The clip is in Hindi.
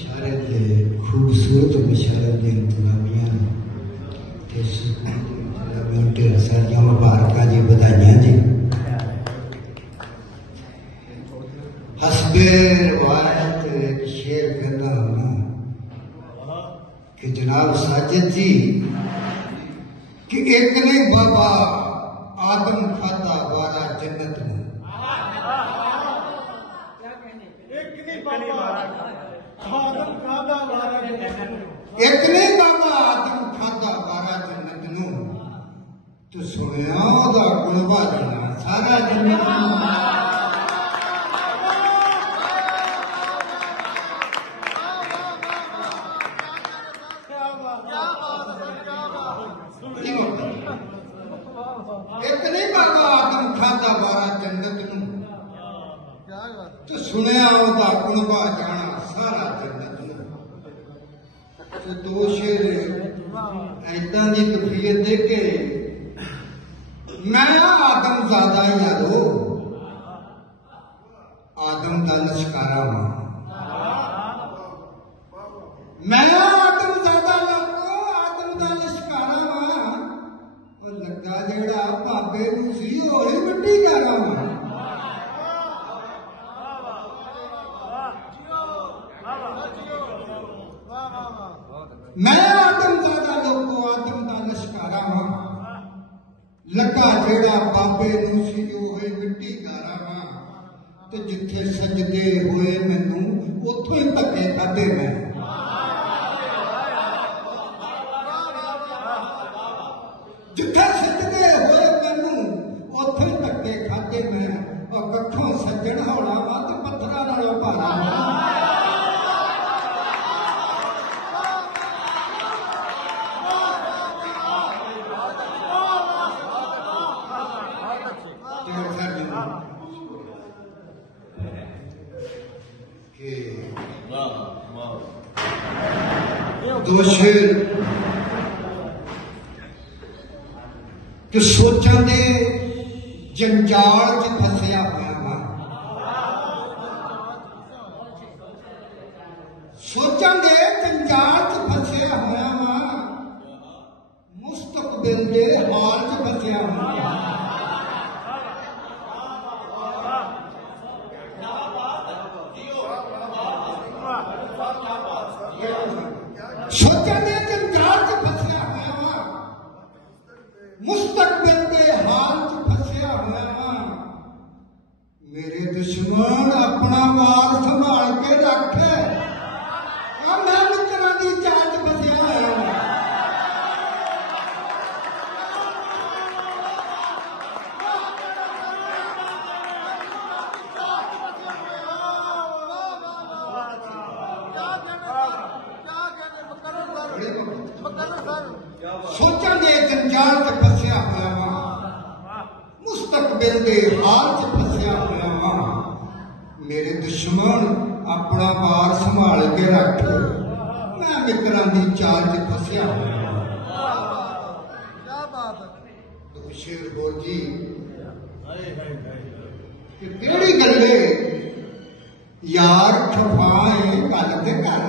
खूबसूरत बशारत दी गुलामियां ढेर सारियां मुबारक जी, बधाइयां जी। हसबे रिवायत शेर कहना हूं कि जनाब साजिद जी कि एक नहीं बाबा आदम खाता वारा जन्नत में, एक नहीं बाबा आदम खाता वारा जन्नत नू, तो सुनिया ओदा कुलबा जाना सारा जन्नत एक नहीं बाबा आदम खाता वारा जन्नत नू, तो सुनिया ओदा कुलबा जाना सारा जन्नत नू। तो दो शेर ऐदा की कफियत दे के मैं आदम ज़्यादा यारो आदम का लश्कारा वा, मैं आदम ज़्यादा यारो आदम का लश्कारा वा, और लगा जेड़ा भाबे नूं सी होई मिट्टी गारा वा। मैं आदम ज़्यादा लोगो आदम का लश्कारा वा, लगा जेड़ा बाबे नूं सी होए मिट्टी गारा वा, ते जिथे सजदे होए मैनू उथों ही धक्के खाधे मैं। जिथे सजदे होए मैनू उथों ही धक्के खाधे मैं, और कट्ठों सज्जण होना वा ते पत्थरां नालों भारा वा। दो शेर कि सोचां दे जंजाल च फसिया होया वा, सोचां दे जंजाल च फसिया होया वा, मुस्तकबिल दे हाल च फसिया होया वा। सोचा दे जंजाल च फसिया होया वा, मुस्तकबिल दे हाल च फसिया होया वा। मेरे दुश्मन अपना वाल संभाल के रख, मैं मित्रों की चाल च फसिया होया वा। सोचा दे जंजाल च फसिया होया वा, मुस्तकबिल दे हाल च फसिया होया वा। मेरे दुश्मन अपना वार संभाल के रख, मैं मित्रों की चाल च फसिया होया वा। तो शेर बोल जी कि केड़ी गल्ले यार खफाए गल ते कर,